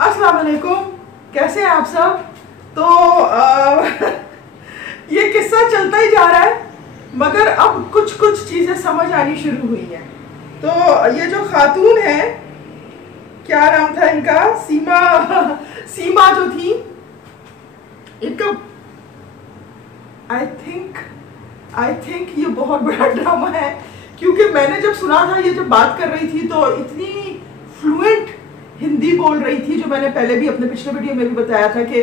अस्सलाम वालेकुम, कैसे हैं आप सब। तो ये किस्सा चलता ही जा रहा है, मगर अब कुछ कुछ चीज़ें समझ आनी शुरू हुई हैं। तो ये जो खातून है, क्या नाम था इनका, सीमा जो थी, इनका आई थिंक ये बहुत बड़ा ड्रामा है, क्योंकि मैंने जब सुना था, ये जब बात कर रही थी तो इतनी फ्लुएंट हिंदी बोल रही थी, जो मैंने पहले भी अपने पिछले वीडियो में भी बताया था कि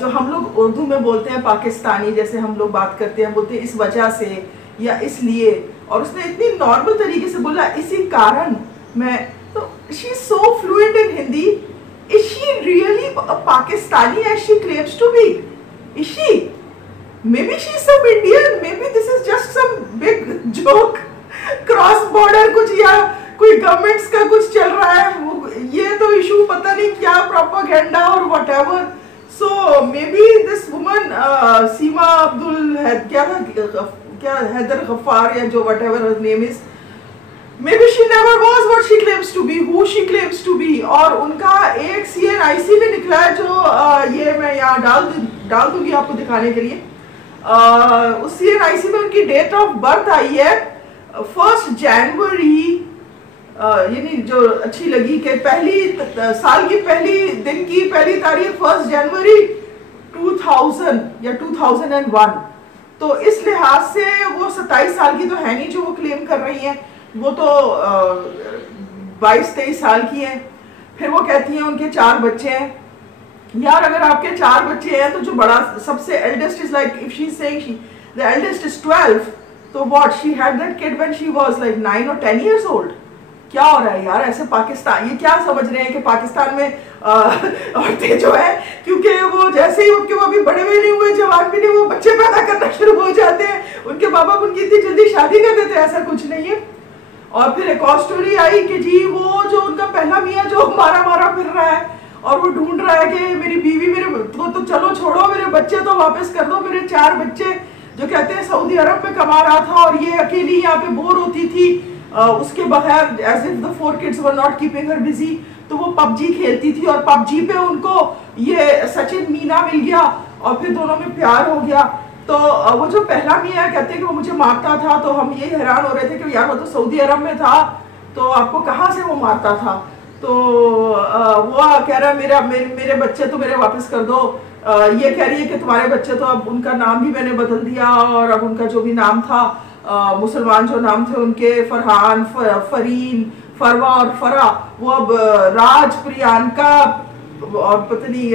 जो हम लोग उर्दू में बोलते हैं पाकिस्तानी, जैसे हम लोग बात करते हैं, बोलते हैं इस वजह से या इसलिए, और उसने इतनी नॉर्मल तरीके से बोला इसी कारण मैं, तो she is so fluent in Hindi. Is she really Pakistani as she claims to be? Is she? Maybe she's some Indian, maybe this is just some big joke, cross border कुछ, या कोई गवर्नमेंट्स का कुछ चल रहा है, ये तो इशू पता नहीं क्या, प्रोपेगेंडा और whatever. So maybe this woman Seema Abdul क्या हैदर गफ्फार या जो whatever her name is, maybe she never was what she claims to be, who she claims to be। और उनका एक CNIC में निकला है, जो ये मैं यहाँ डाल दूंगी आपको दिखाने के लिए। उस CNIC में उनकी डेट ऑफ बर्थ आई है 1 जनवरी, यानी जो अच्छी लगी कि साल की दिन की पहली तारीख 1 जनवरी 2000 या 2001। तो इस लिहाज से वो 27 साल की तो है नहीं जो वो क्लेम कर रही हैं, वो तो 22-23 साल की हैं। फिर वो कहती हैं उनके 4 बच्चे हैं। यार अगर आपके 4 बच्चे हैं तो जो बड़ा सबसे eldest is like, if she is saying the eldest is 12, तो what she had that kid when she was like 9 और 10 इयर्स ओल्ड। क्या हो रहा है यार ऐसे पाकिस्तान, ये क्या समझ रहे हैं कि पाकिस्तान में औरतें जो है, क्योंकि वो जैसे ही उनके, वो अभी बड़े भी नहीं हुए, जवान भी नहीं, वो बच्चे पैदा करना शुरू हो जाते हैं, उनके माँ बाप उनकी इतनी जल्दी शादी कर देते हैं, ऐसा कुछ नहीं है। और फिर एक और स्टोरी आई कि जी वो जो उनका पहला मियाँ जो मारा फिर रहा है, और वो ढूंढ रहा है कि मेरी बीवी, मेरे तो चलो छोड़ो, मेरे बच्चे तो वापस कर दो, मेरे 4 बच्चे जो कहते हैं सऊदी अरब में कमा रहा था और ये अकेली यहाँ पे बोर होती थी उसके बगैर, as if the 4 kids were not keeping her busy. तो वो PUBG खेलती थी और PUBG पे उनको ये सचिन मीना मिल गया और फिर दोनों में प्यार हो गया। तो वो जो पहला मियाँ कहते हैं कि वो मुझे मारता था, तो हम ये हैरान हो रहे थे कि यार वो तो सऊदी अरब में था, तो आपको कहाँ से वो मारता था। तो वो कह रहा है मेरे बच्चे तो मेरे वापस कर दो। ये कह रही है कि तुम्हारे बच्चे तो अब उनका नाम भी मैंने बदल दिया, और अब उनका जो भी नाम था, मुसलमान जो नाम थे उनके, फरहान, फरीन, फरवा और फरा, वो अब राज, प्रियंका और पता नहीं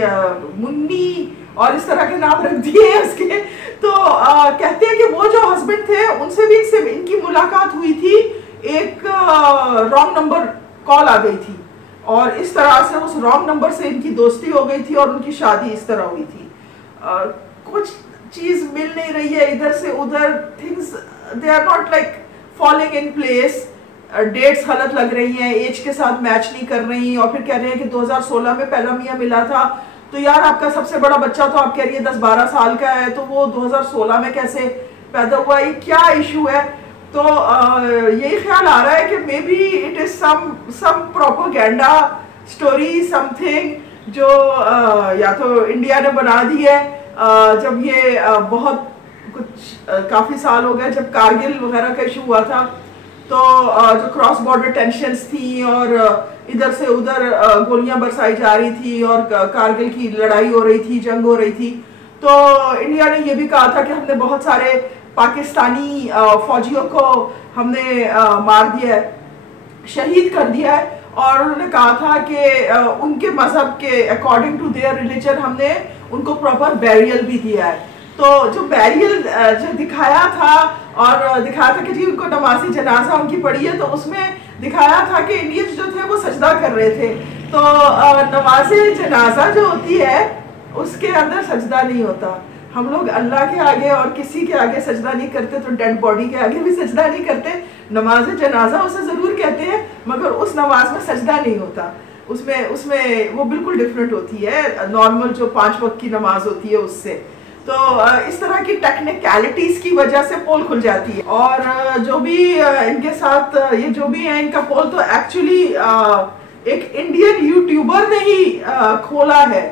मुन्नी और इस तरह के नाम रख दिए हैं उसके। तो कहते हैं कि वो जो हस्बैंड थे उनसे भी इनकी मुलाकात हुई थी, एक रॉन्ग नंबर कॉल आ गई थी, और इस तरह से उस रॉन्ग नंबर से इनकी दोस्ती हो गई थी और उनकी शादी इस तरह हुई थी। कुछ चीज मिल नहीं रही है इधर से उधर, things they are not like falling in place, dates गलत लग रही हैं, एज के साथ मैच नहीं कर रही, और फिर कह रहे हैं कि 2016 में पहला मियाँ मिला था। तो यार आपका सबसे बड़ा बच्चा तो आप कह रही है 10-12 साल का है, तो वो 2016 में कैसे पैदा हुआ, ये क्या इशू है। तो यही ख्याल आ रहा है कि maybe it is some propaganda story, something जो या तो इंडिया ने बना दी है। जब ये बहुत कुछ काफ़ी साल हो गए, जब कारगिल वगैरह का इशू हुआ था, तो जो क्रॉस बॉर्डर टेंशन्स थी और इधर से उधर गोलियां बरसाई जा रही थी और कारगिल की लड़ाई हो रही थी, जंग हो रही थी, तो इंडिया ने ये भी कहा था कि हमने बहुत सारे पाकिस्तानी फौजियों को हमने मार दिया है, शहीद कर दिया है, और उन्होंने कहा था कि उनके मजहब के अकॉर्डिंग टू देयर रिलीजन हमने उनको प्रॉपर बैरियल भी दिया है। तो जो बैरियल जो दिखाया था, और दिखाया था कि जी उनको नमाजी जनाजा उनकी पड़ी है, तो उसमें दिखाया था कि इंडियंस जो थे वो सजदा कर रहे थे। तो नमाजी जनाजा जो होती है उसके अंदर सजदा नहीं होता। हम लोग अल्लाह के आगे और किसी के आगे सजदा नहीं करते, तो डेड बॉडी के आगे भी सजदा नहीं करते। नमाज जनाजा उसे ज़रूर कहते हैं, मगर उस नमाज में सजदा नहीं होता, उसमें वो बिल्कुल डिफरेंट होती है नॉर्मल जो 5 वक्त की नमाज होती है उससे। तो इस तरह की टेक्निकलिटीज की वजह से पोल खुल जाती है। और जो भी इनके साथ ये जो भी है, इनका पोल तो एक्चुअली एक इंडियन यूट्यूबर ने ही खोला है।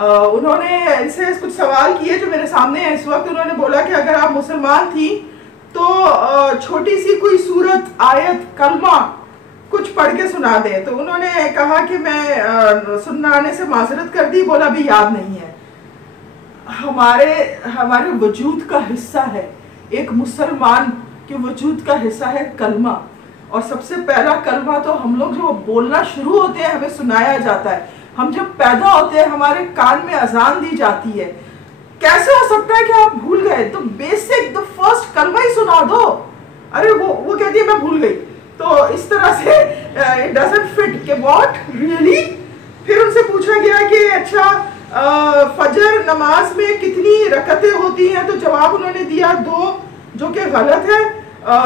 उन्होंने इनसे कुछ सवाल किए जो मेरे सामने है इस वक्त। उन्होंने बोला कि अगर आप मुसलमान थी तो छोटी सी कोई सूरत, आयत, कलमा कुछ पढ़ के सुना दे। तो उन्होंने कहा कि मैं सुनाने से माजरत कर दी, बोला भी याद नहीं है। हमारे वजूद का हिस्सा है, एक मुसलमान के वजूद का हिस्सा है कलमा। और सबसे पहला कलमा तो हम लोग जो बोलना शुरू होते हैं हमें सुनाया जाता है। हम जब पैदा होते हैं हमारे कान में अजान दी जाती है। कैसे हो सकता है कि आप भूल गए? तो बेसिक द फर्स्ट कलमा ही सुना दो। अरे वो कहती है मैं भूल गई। तो इस तरह से इट डजंट फिट कि व्हाट रियली। फिर उनसे पूछा गया कि अच्छा फजर नमाज में कितनी रकतें होती हैं? तो जवाब उन्होंने दिया 2, जो कि गलत है।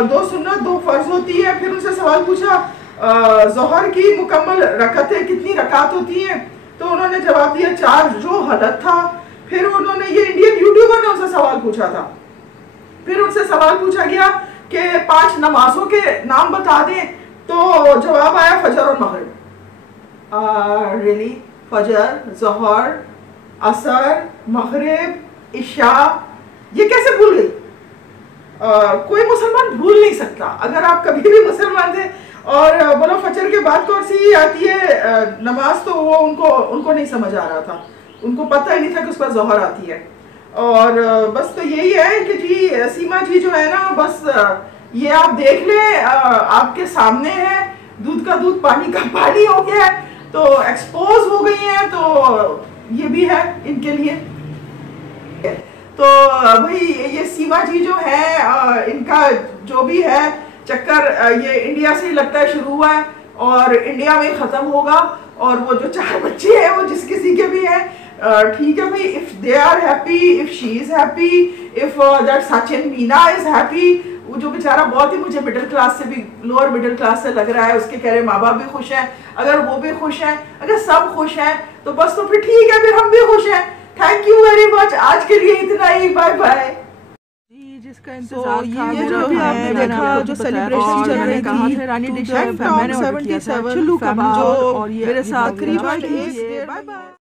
2 सुन्नत 2 फर्ज होती है। फिर उनसे सवाल पूछा ज़ोहर की मुकम्मल रकतें कितनी रकात होती हैं? तो उन्होंने जवाब दिया 4, जो गलत था। फिर उन्होंने, ये इंडियन यूट्यूबर ने उनसे सवाल पूछा था। फिर उनसे सवाल पूछा गया कि 5 नमाजों के नाम बता दें। तो जवाब आया फजर और मगरिब। रियली? फजर, ज़ोहर, असर, मगरिब, इशा, ये कैसे भूल गई? कोई मुसलमान भूल नहीं सकता। अगर आप कभी भी मुसलमान थे और बोलो फजर के बाद कौन सी आती है नमाज, तो वो उनको नहीं समझ आ रहा था। उनको पता ही नहीं था कि उस पर ज़ोहर आती है। और बस तो यही है कि जी सीमा जी जो है ना, बस ये आप देख लें, आपके सामने है, दूध का दूध पानी का पानी हो गया है, तो एक्सपोज हो गई है। तो ये भी है इनके लिए। तो भाई ये सीमा जी जो है, इनका जो भी है चक्कर, ये इंडिया से ही लगता है शुरू हुआ है और इंडिया में ख़त्म होगा। और वो जो 4 बच्चे हैं वो जिस किसी के भी हैं, ठीक है भाई, if they are happy, if she is happy, if that Sachin Meena is happy. वो जो बेचारा बहुत ही मुझे मिडिल क्लास से भी, लोअर मिडिल क्लास से लग रहा है, उसके कह रहे माँ बाप भी खुश हैं, अगर वो भी खुश हैं, अगर सब खुश हैं तो बस, तो फिर ठीक है, फिर हम भी खुश हैं। थैंक यू वेरी मच, आज के लिए इतना ही, बाय बाय। जिसका इंतजार था, ये जो भी आपने देखा, जो सेलिब्रेशन चल रही थी, रानी डिश, मैंने 77 चुल्लू कबाब, जो और ये मेरे साथ करीब 8 बाय बाय।